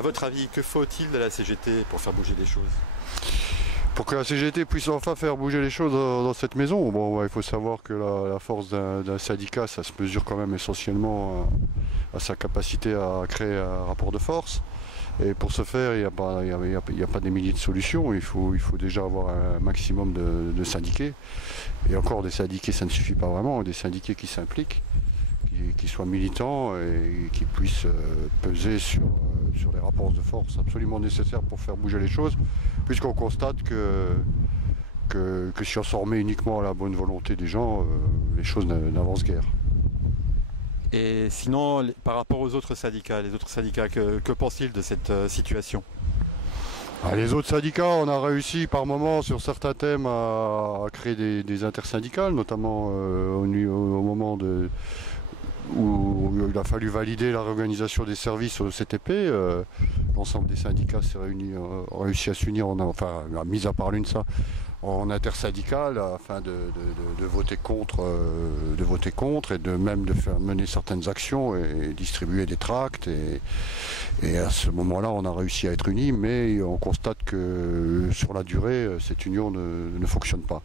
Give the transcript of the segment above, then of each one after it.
À votre avis, que faut-il de la CGT pour faire bouger les choses? Pour que la CGT puisse enfin faire bouger les choses dans cette maison, bon, il faut savoir que la force d'un syndicat, ça se mesure quand même essentiellement à sa capacité à créer un rapport de force. Et pour ce faire, il n'y a pas des milliers de solutions, il faut déjà avoir un maximum de syndiqués. Et encore, des syndiqués, ça ne suffit pas vraiment, des syndiqués qui s'impliquent, qui soient militants et qui puissent peser sur les rapports de force absolument nécessaires pour faire bouger les choses, puisqu'on constate que si on s'en remet uniquement à la bonne volonté des gens, les choses n'avancent guère. Et sinon, par rapport aux autres syndicats, que pensent-ils de cette situation? Les autres syndicats, on a réussi par moments sur certains thèmes à créer des intersyndicales, notamment au moment où il a fallu valider la réorganisation des services au CTP. L'ensemble des syndicats s'est réuni, ont réussi à s'unir, enfin, mis à part l'UNSA, en intersyndical afin de voter contre, et de même de faire mener certaines actions et distribuer des tracts. Et à ce moment-là, on a réussi à être unis, mais on constate que sur la durée, cette union ne fonctionne pas.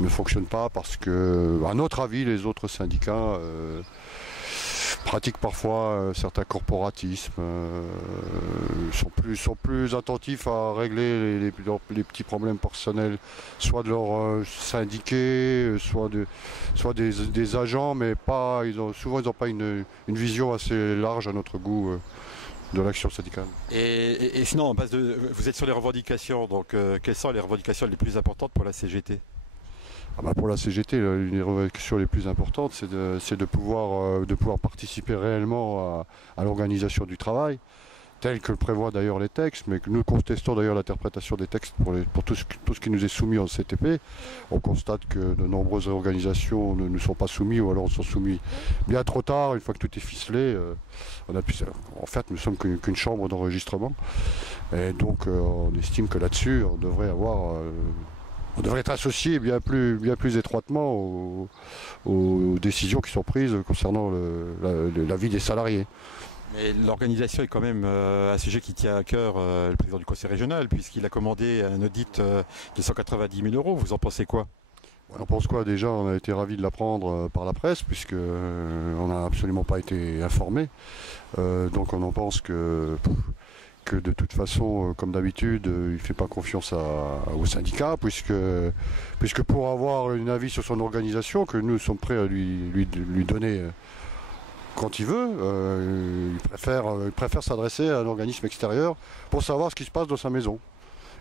Ne fonctionne pas parce que, à notre avis, les autres syndicats pratiquent parfois certains corporatismes, sont plus attentifs à régler les petits problèmes personnels, soit de leurs syndiqués, soit des agents, mais souvent ils n'ont pas une vision assez large à notre goût de l'action syndicale. Et sinon, vous êtes sur les revendications, donc quelles sont les revendications les plus importantes pour la CGT? Pour la CGT, une des revendications les plus importantes, c'est de pouvoir participer réellement à l'organisation du travail, tel que le prévoient d'ailleurs les textes, mais que nous contestons d'ailleurs l'interprétation des textes pour tout ce qui nous est soumis en CTP. On constate que de nombreuses organisations ne nous sont pas soumises, ou alors sont soumises bien trop tard, une fois que tout est ficelé. En fait, nous ne sommes qu'une chambre d'enregistrement. Et donc on estime que là-dessus, on devrait être associé bien plus étroitement aux décisions qui sont prises concernant la vie des salariés. Mais l'organisation est quand même un sujet qui tient à cœur le président du conseil régional, puisqu'il a commandé un audit de 190 000 €. Vous en pensez quoi? On pense quoi? Déjà, on a été ravis de l'apprendre par la presse, puisqu'on n'a absolument pas été informés. Donc on en pense que de toute façon, comme d'habitude, il ne fait pas confiance au syndicat, puisque pour avoir un avis sur son organisation, que nous sommes prêts à lui donner quand il veut, il préfère s'adresser à un organisme extérieur pour savoir ce qui se passe dans sa maison.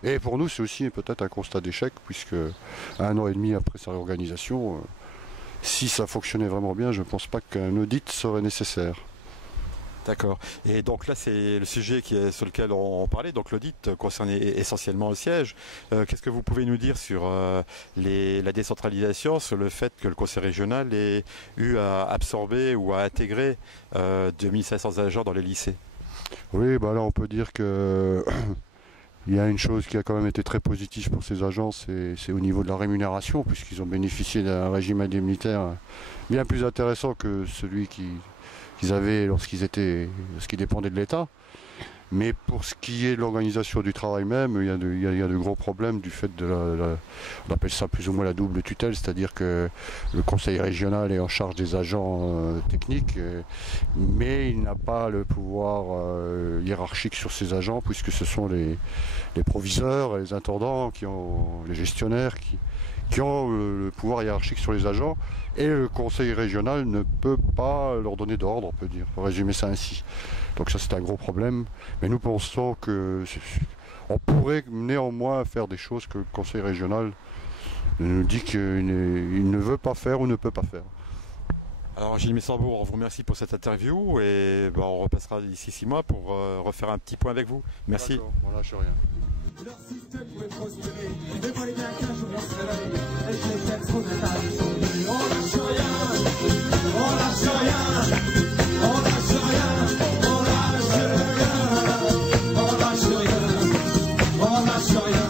Et pour nous, c'est aussi peut-être un constat d'échec, puisque 1 an et demi après sa réorganisation, si ça fonctionnait vraiment bien, je ne pense pas qu'un audit serait nécessaire. D'accord. Et donc là, c'est le sujet sur lequel on parlait. Donc l'audit concernait essentiellement le siège. Qu'est-ce que vous pouvez nous dire sur la décentralisation, sur le fait que le conseil régional ait eu à absorber ou à intégrer 2500 agents dans les lycées? Oui, là on peut dire que il y a une chose qui a quand même été très positive pour ces agents, c'est au niveau de la rémunération, puisqu'ils ont bénéficié d'un régime indemnitaire bien plus intéressant que celui qu'ils avaient lorsqu'ils dépendaient de l'État. Mais pour ce qui est de l'organisation du travail même, il y a de gros problèmes du fait on appelle ça plus ou moins la double tutelle, c'est-à-dire que le conseil régional est en charge des agents techniques, mais il n'a pas le pouvoir hiérarchique sur ces agents, puisque ce sont les proviseurs, les intendants, les gestionnaires qui ont le pouvoir hiérarchique sur les agents, et le conseil régional ne peut pas leur donner d'ordre, on peut dire, pour résumer ça ainsi. Donc ça, c'est un gros problème, mais nous pensons qu'on pourrait néanmoins faire des choses que le conseil régional nous dit qu'il ne veut pas faire ou ne peut pas faire. Alors Gilles Messambourg, on vous remercie pour cette interview, et on repassera d'ici 6 mois pour refaire un petit point avec vous. Merci. On lâche rien. Leur système pouvait prospérer, mais moi les bien qu'un jour on se réveille, et que les textes qu'on a pas répondu. On lâche rien, on lâche rien, on lâche rien, on lâche rien, on lâche rien, on lâche rien.